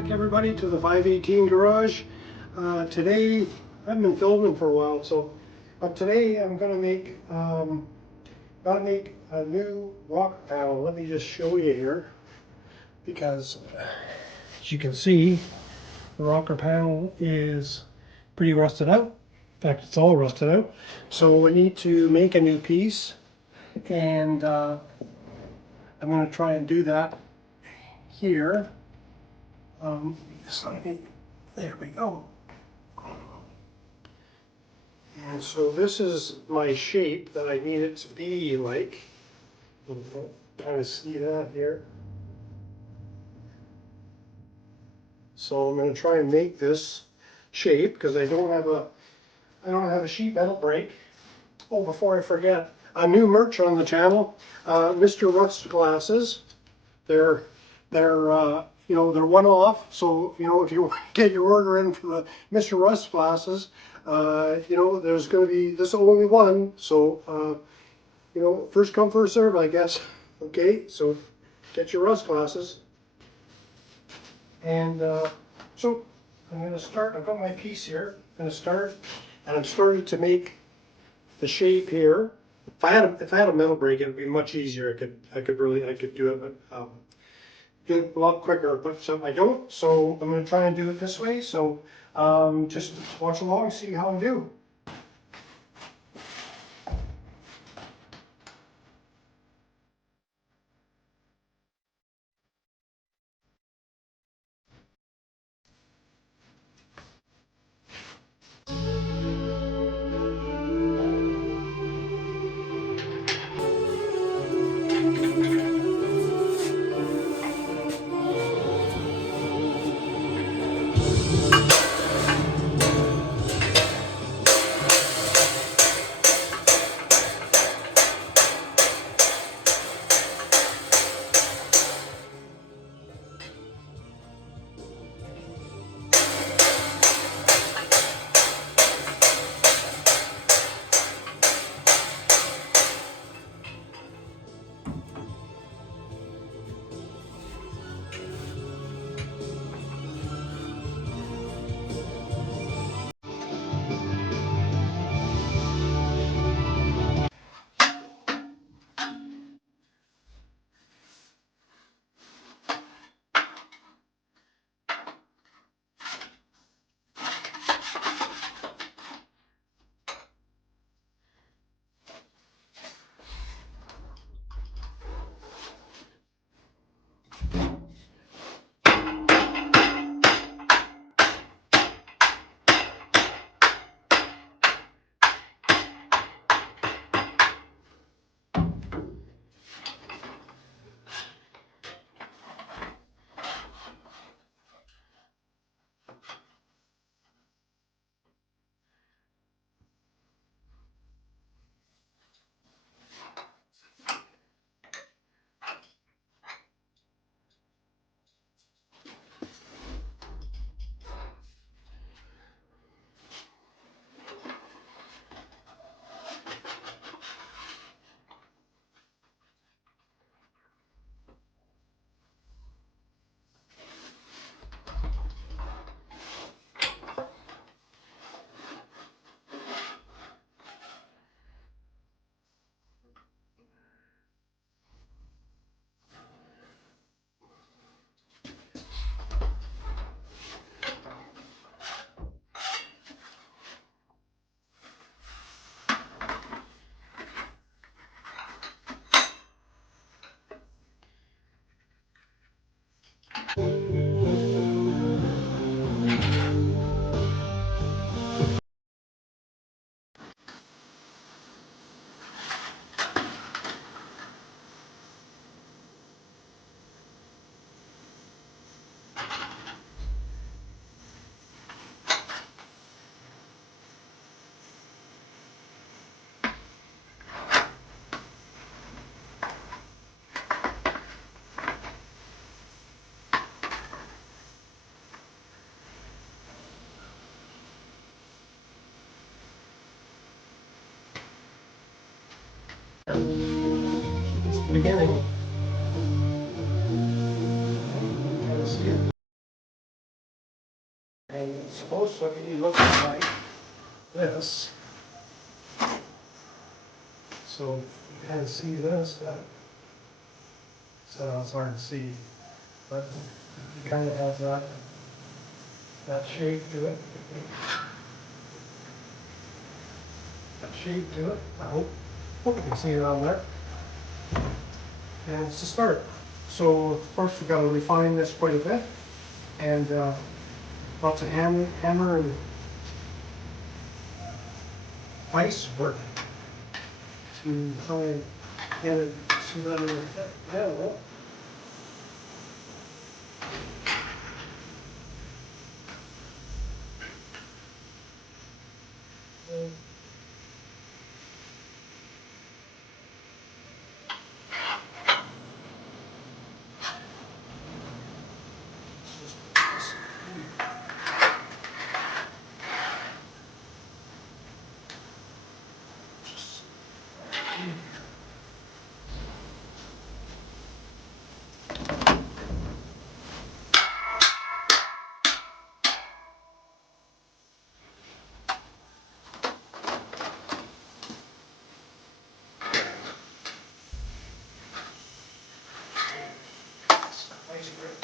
back, everybody, to the 518 garage. Today, I've been filming for a while, but today I'm gonna make a new rocker panel. Let me just show you here, because as you can see, the rocker panel is pretty rusted out. In fact, it's all rusted out. So we need to make a new piece, and I'm gonna try and do that here. There we go. And so this is my shape that I need it to be like. You can kind of see that here. So I'm going to try and make this shape because I don't have a sheet metal brake. Oh, before I forget, a new merch on the channel, Mr. Rust glasses. They're you know, they're one off. So, you know, if you get your order in for the Mr. Rust glasses, you know, there's going to be this only one. So, you know, first come, first serve, I guess. Okay, so get your Rust glasses. And so I'm going to start. I've got my piece here. I'm going to start, and I've started to make the shape here. If I had a metal brake, it would be much easier. I could do it, but do it a lot quicker. But so I don't. So I'm going to try and do it this way. So just watch along and see how I do. Beginning. supposed to be looking like this. So you can see this, so it's hard to see, but it kind of has that shape to it. That shape to it. I hope you can see it on there. And it's a start. So first we've got to refine this quite a bit, and lots of hammer and ice work to try and get it so that it'll fit well. Nice grip.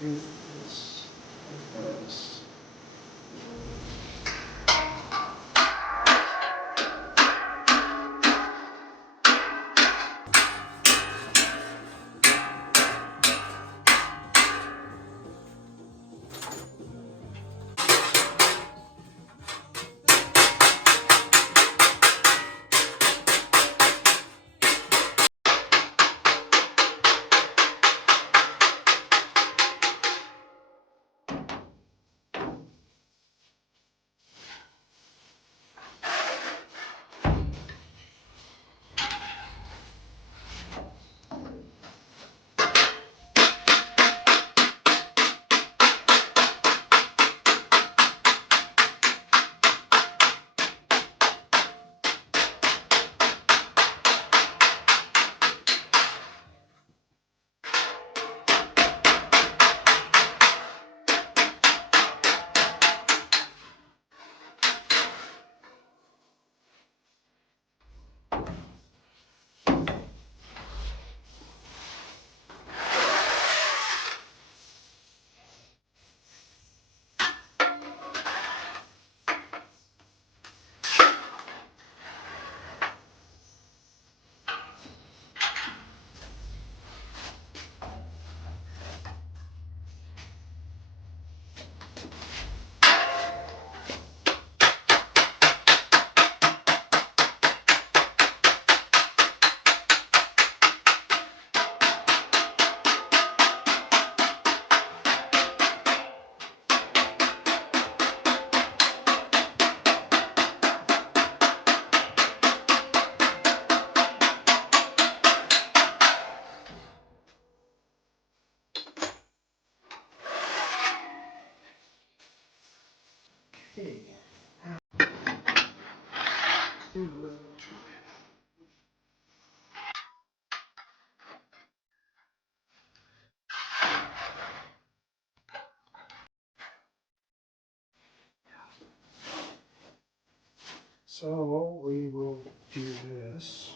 Do this like this. Okay. So we will do this.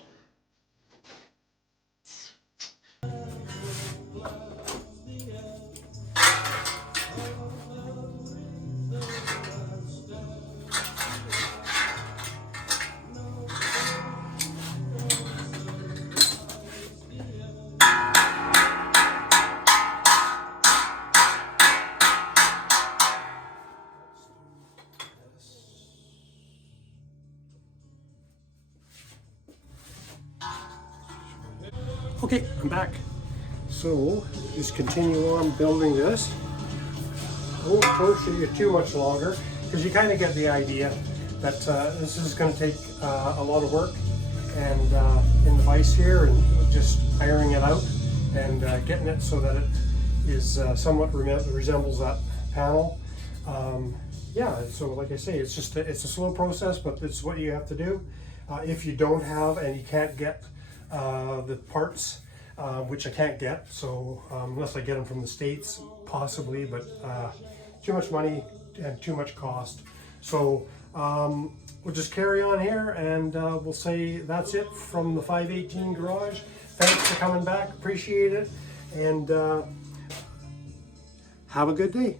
Okay, I'm back. So just continue on building this. I won't torture you too much longer because you kind of get the idea that this is going to take a lot of work, and in the vise here, and just ironing it out and getting it so that it is somewhat resembles that panel. yeah, so like I say, it's just it's a slow process, but it's what you have to do. If you don't have and you can't get the parts, which I can't get, so unless I get them from the States, possibly, but too much money and too much cost. So we'll just carry on here, and we'll say that's it from the 518 garage. Thanks for coming back, appreciate it, and have a good day.